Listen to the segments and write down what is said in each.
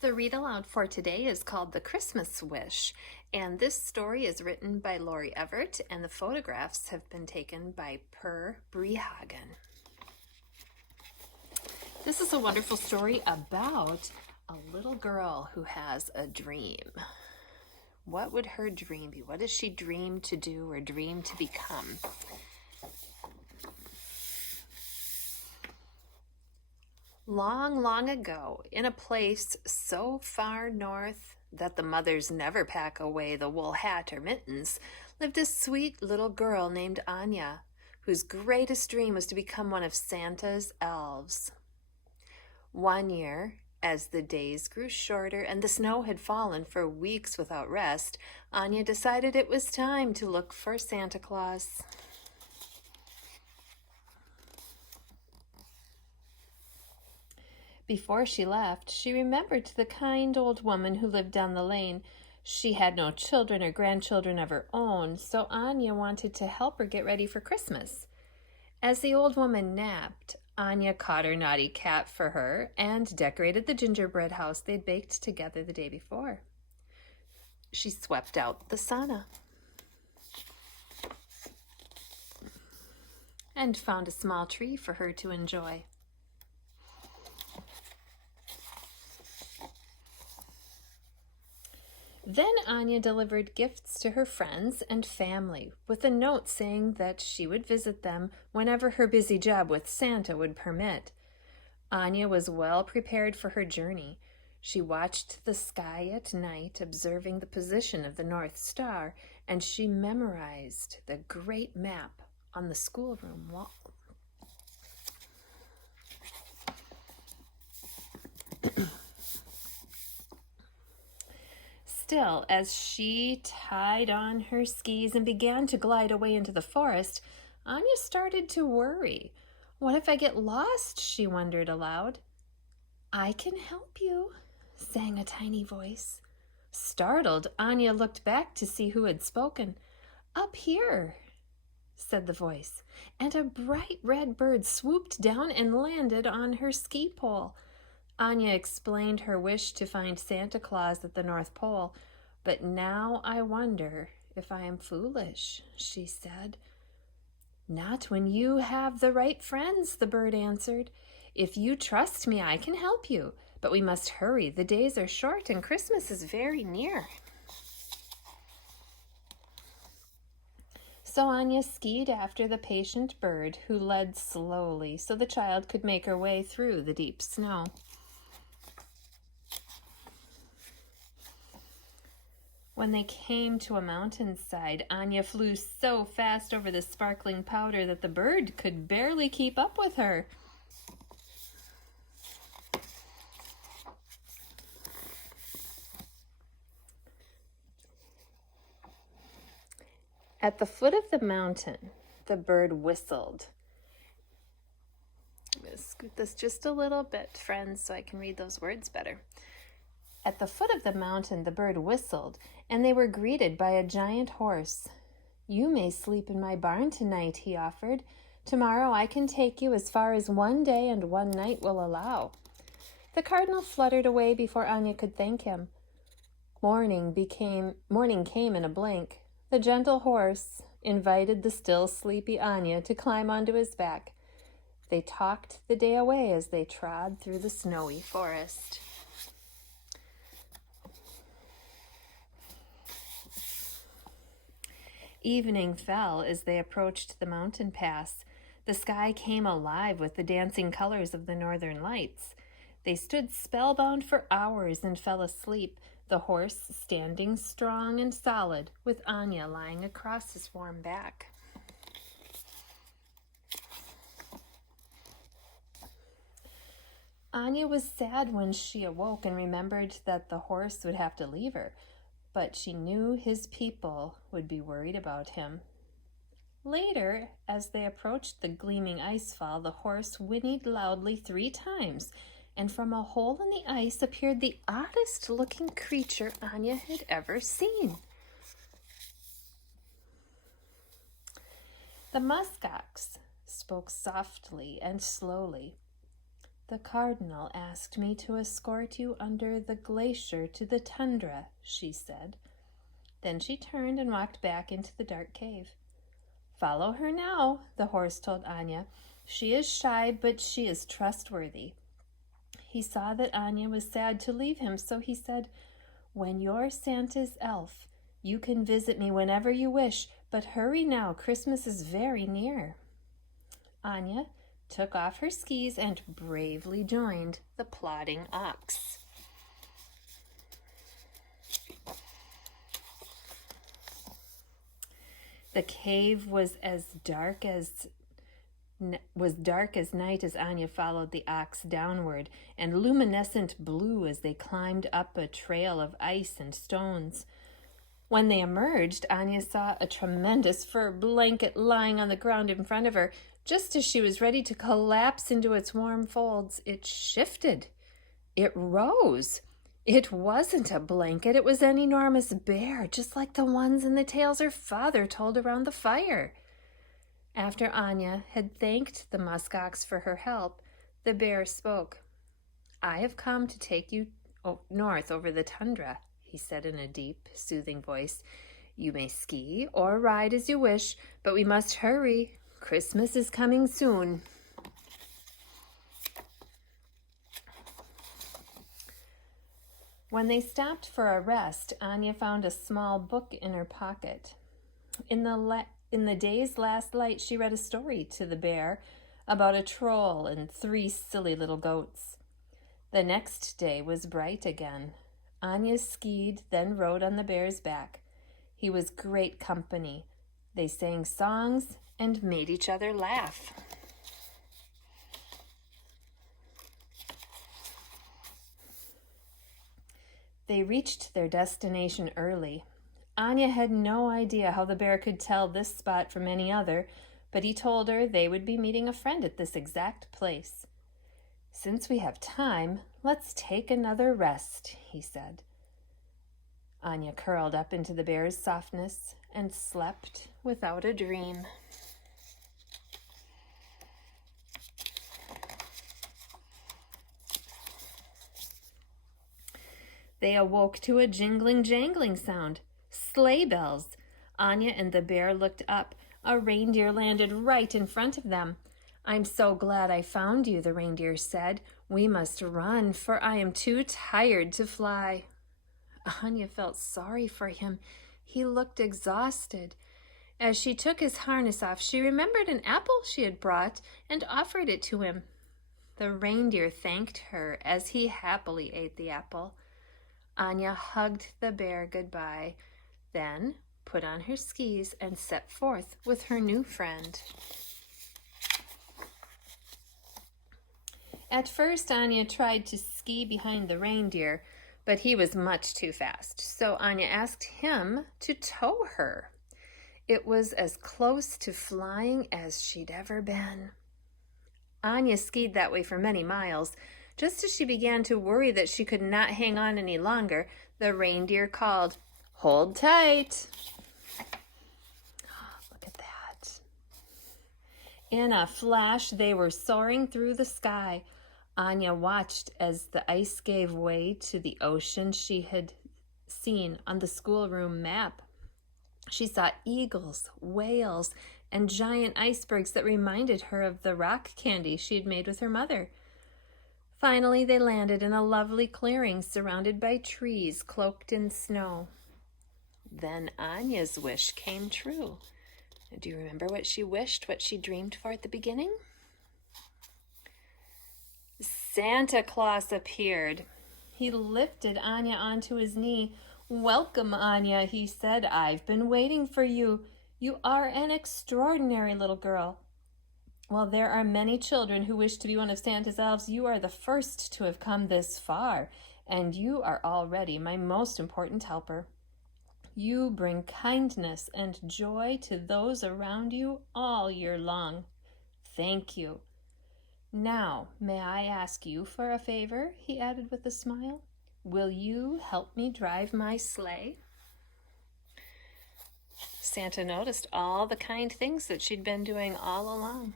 The read aloud for today is called The Christmas Wish, and this story is written by Lori Everett, and the photographs have been taken by Per Brehagen. This is a wonderful story about a little girl who has a dream. What would her dream be? What does she dream to do or dream to become? Long, long ago, in a place so far north that the mothers never pack away the wool hat or mittens, lived a sweet little girl named Anya, whose greatest dream was to become one of Santa's elves. One year, as the days grew shorter and the snow had fallen for weeks without rest, Anya decided it was time to look for Santa Claus. Before she left, she remembered the kind old woman who lived down the lane. She had no children or grandchildren of her own, so Anya wanted to help her get ready for Christmas. As the old woman napped, Anya caught her naughty cat for her and decorated the gingerbread house they'd baked together the day before. She swept out the sauna and found a small tree for her to enjoy. Then Anya delivered gifts to her friends and family with a note saying that she would visit them whenever her busy job with Santa would permit. Anya was well prepared for her journey. She watched the sky at night, observing the position of the North Star, and she memorized the great map on the schoolroom wall. Still, as she tied on her skis and began to glide away into the forest, Anya started to worry. What if I get lost? She wondered aloud. I can help you, sang a tiny voice. Startled, Anya looked back to see who had spoken. Up here, said the voice, and a bright red bird swooped down and landed on her ski pole. Anya explained her wish to find Santa Claus at the North Pole. But now I wonder if I am foolish, she said. Not when you have the right friends, the bird answered. If you trust me, I can help you. But we must hurry. The days are short and Christmas is very near. So Anya skied after the patient bird, who led slowly so the child could make her way through the deep snow. When they came to a mountainside, Anya flew so fast over the sparkling powder that the bird could barely keep up with her. At the foot of the mountain, the bird whistled. I'm going to scoot this just a little bit, friends, so I can read those words better. At the foot of the mountain, the bird whistled, and they were greeted by a giant horse. You may sleep in my barn tonight, he offered. Tomorrow I can take you as far as 1 day and 1 night will allow. The cardinal fluttered away before Anya could thank him. Morning came in a blink. The gentle horse invited the still sleepy Anya to climb onto his back. They talked the day away as they trod through the snowy forest. Evening fell as they approached the mountain pass. The sky came alive with the dancing colors of the northern lights. They stood spellbound for hours and fell asleep, the horse standing strong and solid, with Anya lying across his warm back. Anya was sad when she awoke and remembered that the horse would have to leave her, but she knew his people would be worried about him. Later, as they approached the gleaming ice fall, the horse whinnied loudly 3 times, and from a hole in the ice appeared the oddest-looking creature Anya had ever seen. The muskox spoke softly and slowly. The cardinal asked me to escort you under the glacier to the tundra, she said. Then she turned and walked back into the dark cave. Follow her now, the horse told Anya. She is shy, but she is trustworthy. He saw that Anya was sad to leave him, so he said, When you're Santa's elf, you can visit me whenever you wish, but hurry now, Christmas is very near. Anya took off her skis and bravely joined the plodding ox. The cave was dark as night as Anya followed the ox downward, and luminescent blue as they climbed up a trail of ice and stones. When they emerged, Anya saw a tremendous fur blanket lying on the ground in front of her. Just as she was ready to collapse into its warm folds, it shifted. It rose. It wasn't a blanket, it was an enormous bear, just like the ones in the tales her father told around the fire. After Anya had thanked the muskox for her help, the bear spoke. I have come to take you north over the tundra, he said in a deep, soothing voice. You may ski or ride as you wish, but we must hurry. Christmas is coming soon. When they stopped for a rest, Anya found a small book in her pocket. In the day's last light, she read a story to the bear about a troll and 3 silly little goats. The next day was bright again. Anya skied, then rode on the bear's back. He was great company. They sang songs and made each other laugh. They reached their destination early. Anya had no idea how the bear could tell this spot from any other, but he told her they would be meeting a friend at this exact place. Since we have time, let's take another rest, he said. Anya curled up into the bear's softness and slept without a dream. They awoke to a jingling, jangling sound. Sleigh bells. Anya and the bear looked up. A reindeer landed right in front of them. I'm so glad I found you, the reindeer said. We must run, for I am too tired to fly. Anya felt sorry for him. He looked exhausted. As she took his harness off, she remembered an apple she had brought and offered it to him. The reindeer thanked her as he happily ate the apple. Anya hugged the bear goodbye, then put on her skis and set forth with her new friend. At first, Anya tried to ski behind the reindeer, but he was much too fast, so Anya asked him to tow her. It was as close to flying as she'd ever been. Anya skied that way for many miles. Just as she began to worry that she could not hang on any longer, the reindeer called, Hold tight. Look at that. In a flash, they were soaring through the sky. Anya watched as the ice gave way to the ocean she had seen on the schoolroom map. She saw eagles, whales, and giant icebergs that reminded her of the rock candy she had made with her mother. Finally, they landed in a lovely clearing surrounded by trees cloaked in snow. Then Anya's wish came true. Do you remember what she wished, what she dreamed for at the beginning? Santa Claus appeared. He lifted Anya onto his knee. Welcome, Anya, he said. I've been waiting for you. You are an extraordinary little girl. While there are many children who wish to be one of Santa's elves, you are the first to have come this far, and you are already my most important helper. You bring kindness and joy to those around you all year long. Thank you. Now, may I ask you for a favor? He added with a smile. Will you help me drive my sleigh? Santa noticed all the kind things that she'd been doing all along.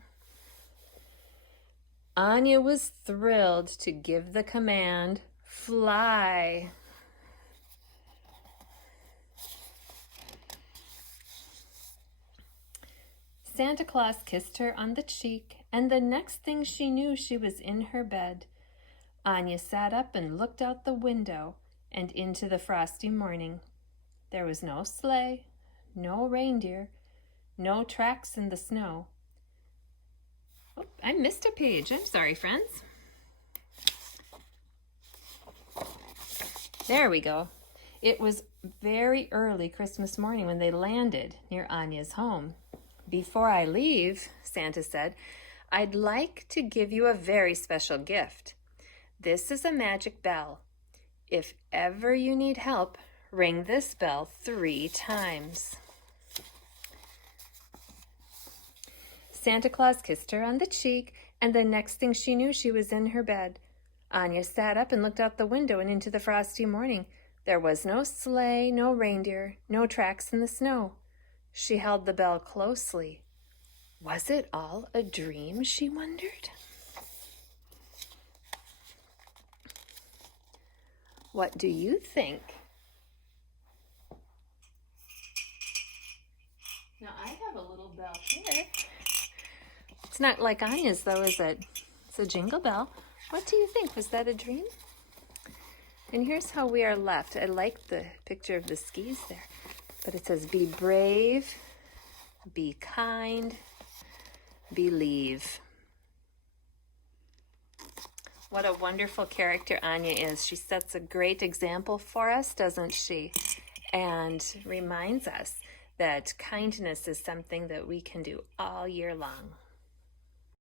Anya was thrilled to give the command, "Fly." Santa Claus kissed her on the cheek, and the next thing she knew, she was in her bed. Anya sat up and looked out the window and into the frosty morning. There was no sleigh, no reindeer, no tracks in the snow. Oh, I missed a page. I'm sorry, friends. There we go. It was very early Christmas morning when they landed near Anya's home. "Before I leave," Santa said, "I'd like to give you a very special gift. This is a magic bell. If ever you need help, ring this bell 3 times." Santa Claus kissed her on the cheek, and the next thing she knew, she was in her bed. Anya sat up and looked out the window and into the frosty morning. There was no sleigh, no reindeer, no tracks in the snow. She held the bell closely. Was it all a dream, she wondered? What do you think? Now I have a little bell here. It's not like Anya's though, is it? It's a jingle bell. What do you think? Was that a dream? And here's how we are left. I like the picture of the skis there. But it says, "Be brave, be kind, believe." What a wonderful character Anya is. She sets a great example for us, doesn't she? And reminds us that kindness is something that we can do all year long.